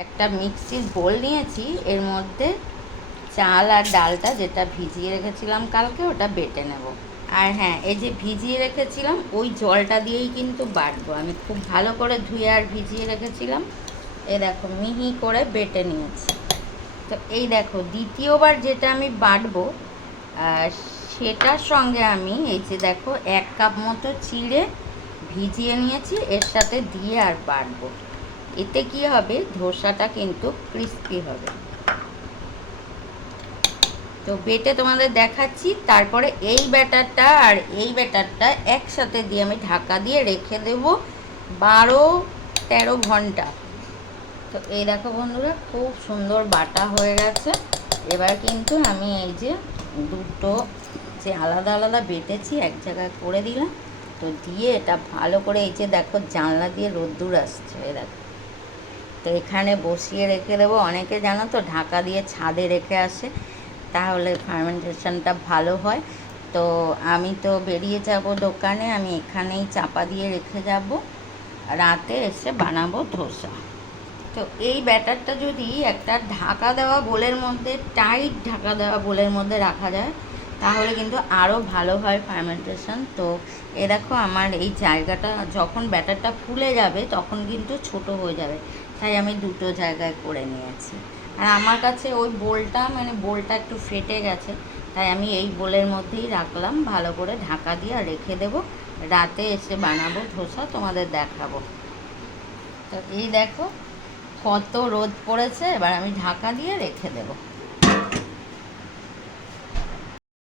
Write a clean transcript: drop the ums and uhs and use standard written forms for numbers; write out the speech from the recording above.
একটা মিক্সির বোল নিয়েছি, এর মধ্যে চাল আর ডালটা যেটা ভিজিয়ে রেখেছিলাম কালকে ওটা বেটে নেব। আর হ্যাঁ, এই যে ভিজিয়ে রেখেছিলাম ওই জলটা দিয়েই কিন্তু বাটবো। আমি খুব ভালো করে ধুয়ে আর ভিজিয়ে রেখেছিলাম। এ দেখো মিহি করে বেটে নিয়েছি। তো এই দেখো দ্বিতীয়বার যেটা আমি বাটবো সেটার সঙ্গে আমি এই যে দেখো 1 কাপ মতো চিড়ে ভিজিয়ে নিয়েছি, এর সাথে দিয়ে আর বাটবো। এতে কি হবে, ধোসাটা কিন্তু ক্রিস্পি হবে। তো বেটে তোমাদের দেখাচ্ছি। তারপরে এই ব্যাটারটা আর এই ব্যাটারটা একসাথে দিয়ে আমি ঢাকা দিয়ে রেখে দেব 12-13 ঘন্টা। তো এই দেখো বন্ধুরা, খুব সুন্দর বাটা হয়ে গেছে। এবার কিন্তু আমি এই যে দুটো যে আলাদা আলাদা বেটেছি এক জায়গায় করে দিলাম। তো দিয়ে এটা ভালো করে এই যে দেখো জানলা দিয়ে রোদ্দুর আসছে, এই দেখো। তো এখানে বসিয়ে রেখে দেবো। অনেকে জানো তো ঢাকা দিয়ে ছাদে রেখে আসে, তাহলে ফার্মেন্টেশনটা ভালো হয়। তো আমি তো বেরিয়ে যাব দোকানে, আমি এখানেই চাপা দিয়ে রেখে যাব, রাতে এসে বানাবো ধোসা। তো এই ব্যাটারটা যদি একটা ঢাকা দেওয়া বোলের মধ্যে, টাইট ঢাকা দেওয়া বোলের মধ্যে রাখা যায়, তাহলে কিন্তু আরও ভালো হয় ফার্মেন্টেশন। তো এ দেখো আমার এই জায়গাটা যখন ব্যাটারটা ফুলে যাবে তখন কিন্তু ছোট হয়ে যাবে, তাই আমি দুটো জায়গায় করে নিয়েছি। আর আমার কাছে ওই বোলটা বোলটা একটু ফেটে গেছে, তাই আমি এই বোলের মধ্যেই রাখলাম, ভালো করে ঢাকা দিয়ে রেখে দেবো। রাতে এসে বানাবো ধোসা, তোমাদের দেখাবো। তো এই দেখো কত রোদ পড়েছে, এবার আমি ঢাকা দিয়ে রেখে দেবো।